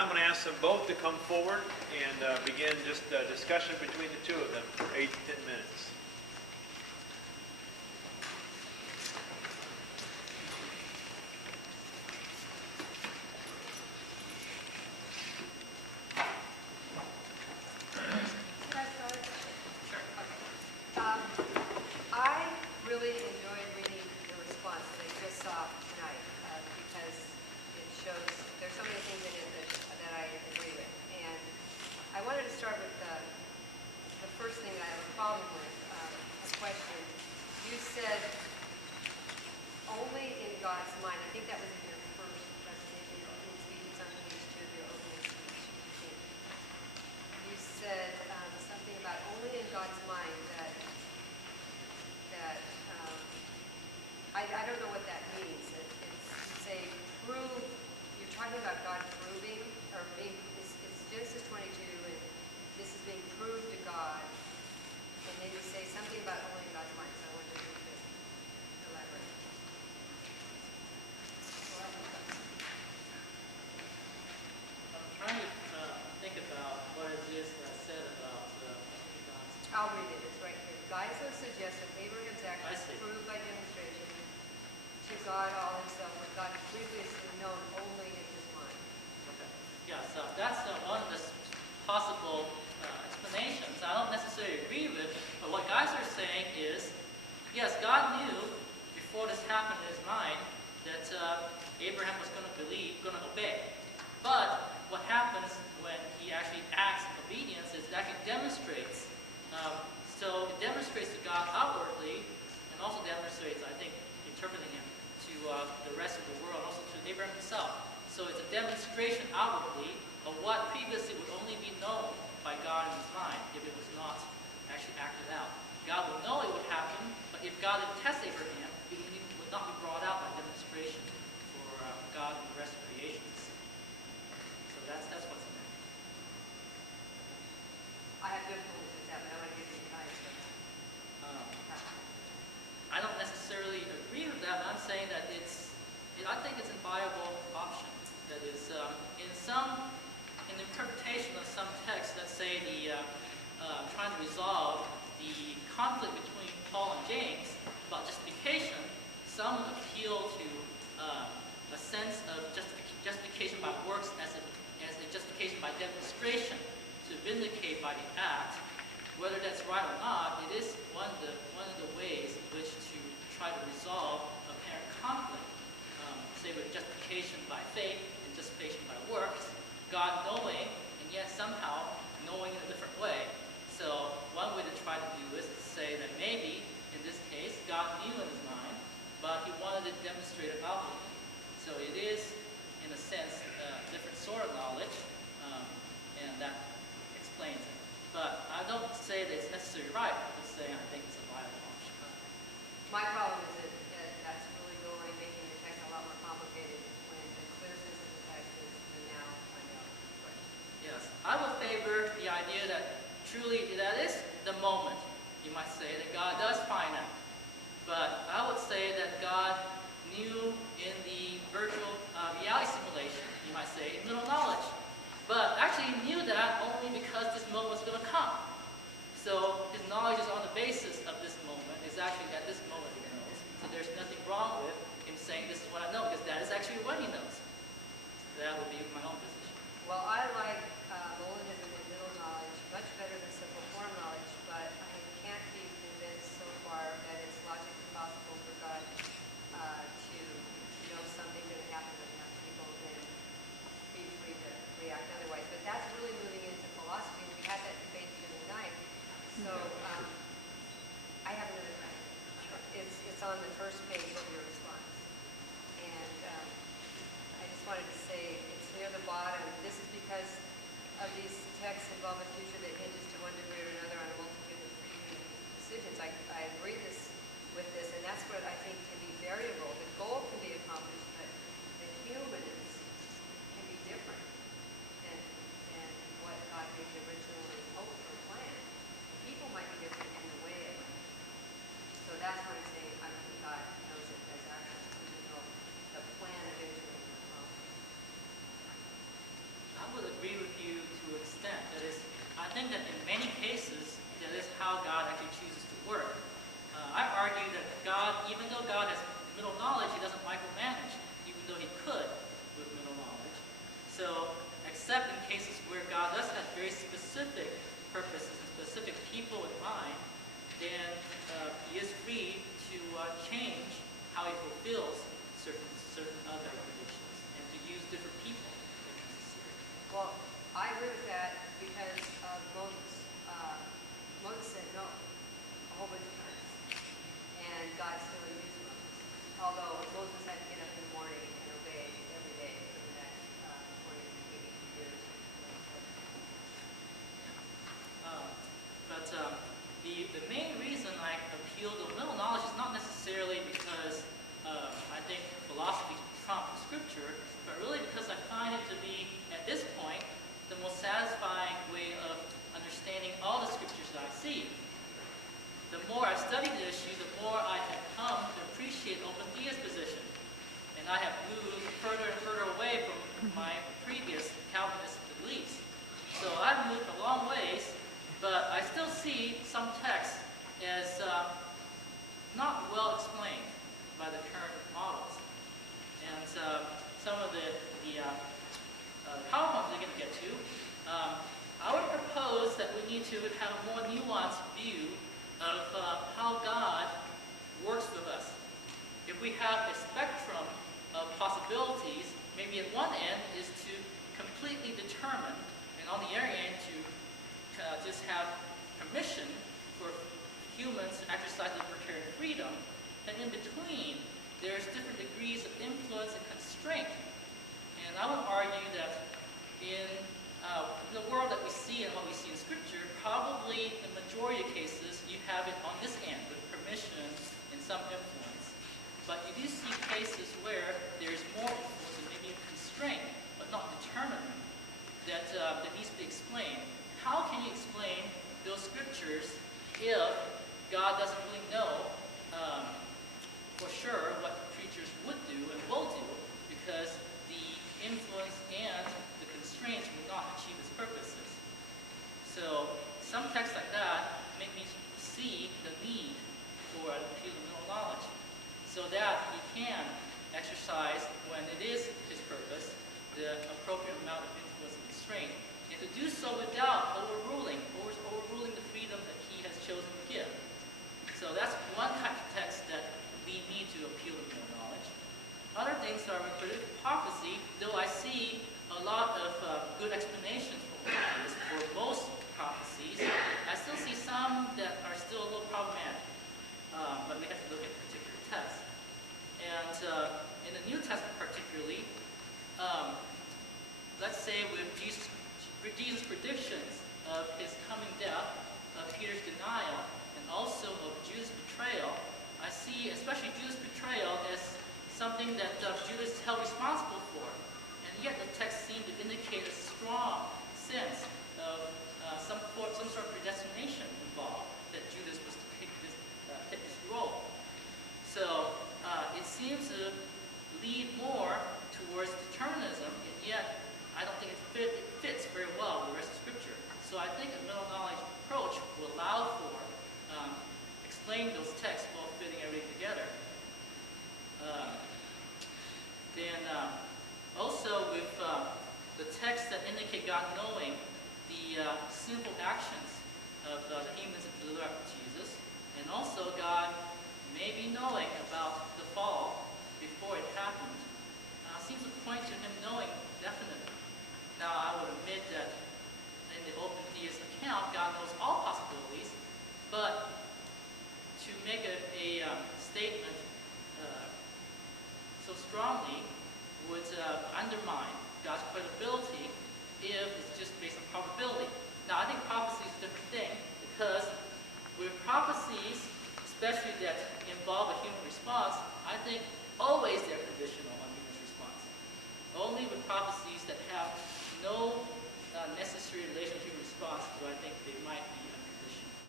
now I'm going to ask them both to come forward and begin just a discussion between the two of them for 8 to 10 minutes. I don't know what that means. You say prove, you're talking about God proving, or being, it's Genesis 22, and this is being proved to God. And then you say something about only in God's mind. So I wonder if you could elaborate. I'm trying to think about what it is that I said about God's. I'll read it. It's right here. God so suggests that Abraham's act was proved by demonstration to God all himself, with God previously known only in his mind. Okay. Yeah, so that's one of the possible explanations. I don't necessarily agree with it, but what guys are saying is, yes, God knew before this happened in his mind that Abraham was going to believe, going to obey. But what happens when he actually acts in obedience is it actually demonstrates. So it demonstrates to God outwardly, and also demonstrates, I think, interpreting him to the rest of the world, and also to Abraham himself. So it's a demonstration outwardly of what previously would only be known by God in his mind if it was not actually acted out. God would know it would happen, but if God didn't test Abraham, it would not be brought out by demonstration for God and the rest of creation. So that's what's in there. I have difficulties with that, but I want to give you time. I don't necessarily agree with that, but I'm saying that I think it's a viable option. That is, in the interpretation of some texts that say trying to resolve the conflict between Paul and James about justification, some appeal to a sense of justification by works as a justification by demonstration to vindicate by the act. Whether that's right or not, it is one of the ways in which to try to resolve apparent conflict. Say with justification by faith and justification by works, God knowing and yet somehow knowing in a different way. So one way to try to do this is to say that maybe in this case God knew in his mind, but he wanted to demonstrate it outwardly. So it is, in a sense, a different sort of knowledge, and that explains it. But I don't say that it's necessarily right. I'm just saying I think it's a viable option. My problem is that that's really going, making the text a lot more complicated when the clear sense of the text is the now unknown question. Yes, I would favor the idea that truly that is the moment, you might say, that God does find out. But I would say that God knew in the virtual reality simulation, you might say, in little knowledge. But actually he knew that only because this moment was going to come. So his knowledge is on the basis of this moment. It's actually at this moment he knows. So there's nothing wrong with him saying this is what I know, because that is actually what he knows. That would be my own position. Well, I like Molinism and middle knowledge much better than simple form knowledge, but I can't be convinced so far that it's logically possible for God to know something that happened and have people then be free to react otherwise. But that's really moving into philosophy. We had that debate the other night. So I have another question. It's on the first page of your response. And I just wanted to say it's near the bottom. This is because of these texts involve a future that hinges to one degree or another on a multitude of free decisions. I agree with this, and that's what I think can be variable. The goal can be accomplished, but the humans can be different than what God maybe originally hoped or planned. People might be different in the way it went. So that's what I'm saying. I think God knows it as actually, even though the plan eventually will come. I would think that in many cases, that is how God actually chooses to work. I argue that God, even though God has middle knowledge, he doesn't micromanage, even though he could with middle knowledge. So, except in cases where God does have very specific purposes and specific people in mind, then he is free to change how he fulfills certain other predictions and to use different people if necessary. Well, I agree with that because of Moses. Moses said no a whole bunch of times, and God still used Moses. Although Moses had to get up in the morning and obey every day for the next 20 to 80 years. But the main reason I appeal to middle knowledge is not necessarily because I think philosophy trumps scripture, but really because I find it to be, at this point, the most satisfying way of understanding all the scriptures that I see. The more I've studied the issue, the more I have come to appreciate open theist position. And I have moved further and further away from my previous Calvinist beliefs. So I've moved a long ways, but I still see some texts as not well explained by the current models. And some of the PowerPoints we're going to get to, I would propose that we need to have a more nuanced view of how God works with us. If we have a spectrum of possibilities, maybe at one end is to completely determine, and on the other end to just have permission for humans to exercise libertarian freedom, and in between, there's different degrees of influence and constraint. And I would argue that in the world that we see and what we see in Scripture, probably in the majority of cases, you have it on this end with permission and some influence. But you do see cases where there's more influence and maybe a constraint, but not determinant, that needs to be explained. How can you explain those Scriptures if God doesn't really know for sure what creatures would do and will do, because the influence and the constraints will not achieve its purposes? So some texts like that make me see the need for an appeal to middle knowledge, so that he can exercise, when it is his purpose, the appropriate amount of influence and constraint, and to do so without overruling the freedom that he has chosen to give. So that's one type of text that we need to appeal to middle knowledge. Other things are with prophecy, though I see a lot of good explanations for most prophecies, I still see some that are still a little problematic. But we have to look at particular texts. And in the New Testament particularly, let's say with Jesus' predictions of his coming death, of Peter's denial, and also of Judas' betrayal, I see especially Judas' betrayal as something that Judas is held responsible for. And yet the text seemed to indicate a strong sense of some sort of predestination involved, that Judas was to take this role. So it seems to lead more towards determinism, and yet I don't think it fits very well with the rest of Scripture. So I think a middle knowledge approach will allow for explaining those texts while fitting everything together. Then also with the texts that indicate God knowing the sinful actions of the humans that deliver up to Jesus, and also God may be knowing about the fall before it happened, seems to point to him knowing definitely. Now I would admit that in the open theist account, God knows all possibilities, but to make a statement so strongly would undermine God's credibility if it's just based on probability. Now, I think prophecy is a different thing, because with prophecies, especially that involve a human response, I think always they're conditional on human response. Only with prophecies that have no necessary relation to human response do I think they might be